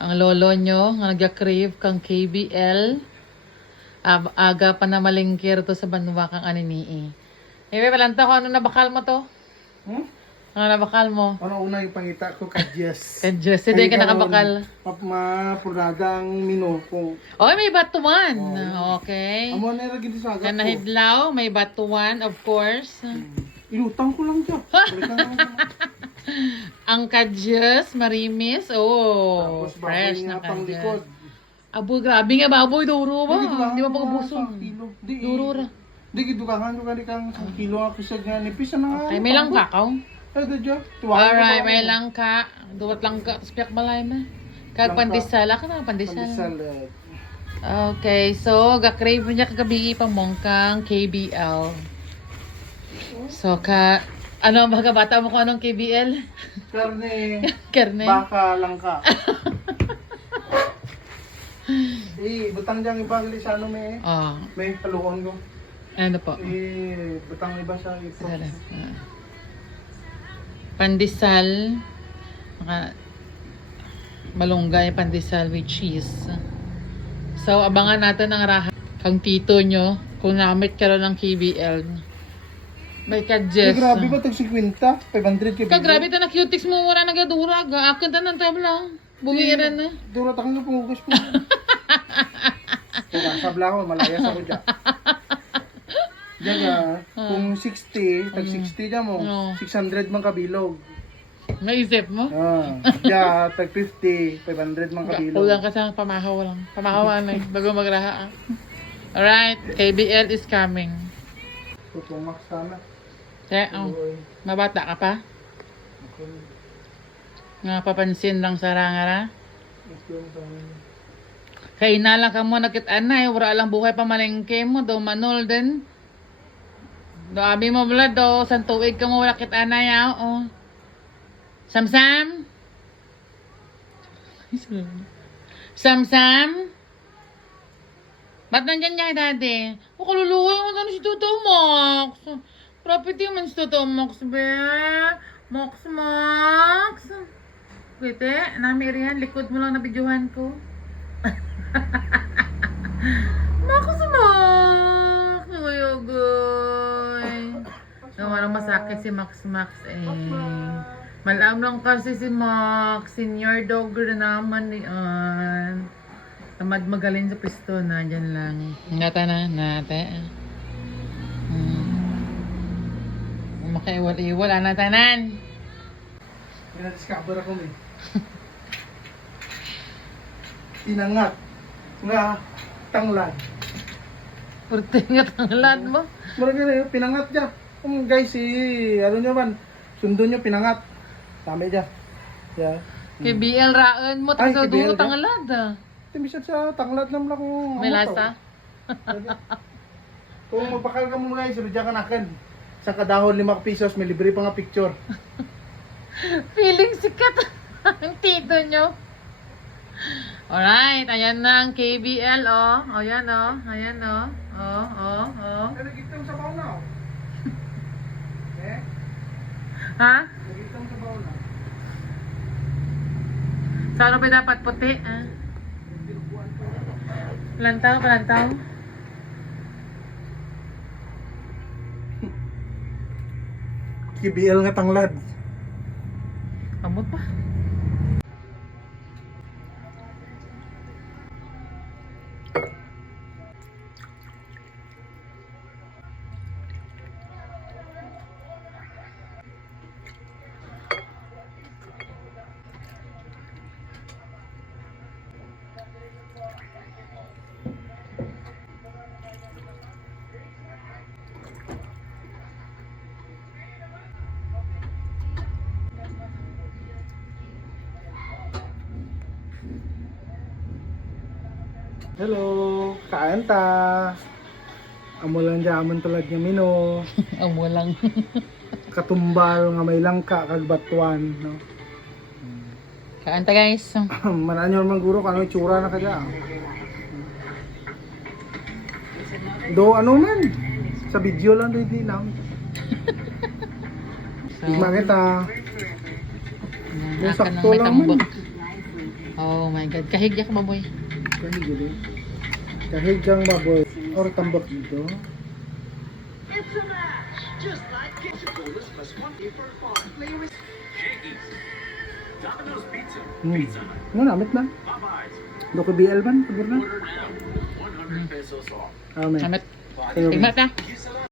Ang lolo nyo, nga nagka-crave kang KBL. Aga pa na malingkir to sa banwa kang aninii. Ewe, palanta ko, ano nabakal mo to? Ano nabakal mo? Ano una yung pangita ko kadyas. Kadyas, hindi ka nakabakal. Mapurnagang mino kung Oh, may batuan. Okay. amo na lagi sa agad ko. Kanahidlaw, may batuan, of course. Ilutang ko lang dyan. Balikan lang dyan. Ang kadyas, marimis. Oh, Tapos fresh baboy na nga pang likod. kadyas. Aboy, grabe nga baboy, duro ba? Di ba pagubusog? Duro ra. Di gidugangan ko kani kang 1 kilo nga kisag nga nipis na nga. Okay, may lang kakaw. Ay, dadya. Alright, may langka. Duwat langka. Tapos piyak balay na. Kag Langka. pandisala ka na, pandisala. Pandesal. Okay, so gakrave niya kagabi pang mongkang KBL. So ano ang mga bata mo kung anong KBL? Karne. Kerne. Baka langka. Butang dyan iba sa ano may. Oh, May paluon ko. ano po? Butang iba sa Sala. Pandesal. Malunggay pandesal with cheese. So, abangan natin ang raha kang tito nyo kung namit ka rin ng KBL. May kadyes. Grabe ba tag 50? 500 ka. Grabe ta na cutics mo wala nagadura. Akin ta ng tabla. Bumiran na. Dura takang nga pumugas po. Kaya sabla ko, malayas ako dyan. Diyan kung 60, tag 60 dyan mo, Oo. 600 man kabilog. Naisip mo? Diyan, tag 50, 500 man kabilog. Kulang ka sa pamahaw lang. Pamahawan na bago magraha. Alright, KBL is coming. Tutumak sana. Mabata ka pa? Nga papansin lang sa rangara. Kaya inalang ka mo nakit-anay, wala lang buhay pa malengke mo, do manol din. Do abi mo bala do, san tuig ka mo wala kit-anay oh. Samsam? Samsam? Ba't nandyan niya dati? O kaluluwa yung ano si Toto Max. Property man si Toto Max, be. Max. Wait nami riyan, likod mo lang na videohan ko. Max. Ngayogoy. Walang masakit si Max eh. Malam lang kasi si Max. Senior dog na naman yan. Tamad magaling sa pisto na. Dyan lang. Ngata na. Nate. Makaiwal-iwal. Anatanan. May na-discover ako may. Tinangat. Nga, tanglad. Purtingat ang lad mo. Marami na yun, pinangat niya. Guys, ano nyo man, sundo nyo, pinangat. Tama niya. Yeah. KBL raan mo. Ay, Tapos KBL duro ka? tangalad Timisat sa tanglad naman ako. May lasa? Kung magbakal ka mo guys, sadya ka nakan. Sa kadahon 5 pesos, may libre pa nga picture. Feeling sikat ang tito nyo. Alright, ayan na ang KBL, oh. Ayan, oh. Ayan, oh. Oh. Nagitang sa baon na, oh. Ha? Nagitang sa baon na. Saan ba dapat puti? Palantaw. KBL nga tanglad. Amot pa. Hello, kain ta. Amo lang jaman tulad nga mino. Amo lang. Katumbal nga may langka kag batuan, no. Kaanta guys. Mananyo man guro kano itsura na kaya. Do ano man? Sa video lang hindi lang. Tignan kita. Naka sakto nang may lang man. tambok. Oh my God. Kahigya ka baboy. Kahig yun. Kahig kang baboy. Or tambak dito. It's a match, just like Kitchen Coolers plus 1 for fun. Play with Shakey's, Domino's Pizza, Pizza Hut, Ano namit na? Popeyes. Loko BL ban? Pagod na? Order now, 100 pesos off. Ah, may. Amit. Ano, may? Tigmat na. Isa lang.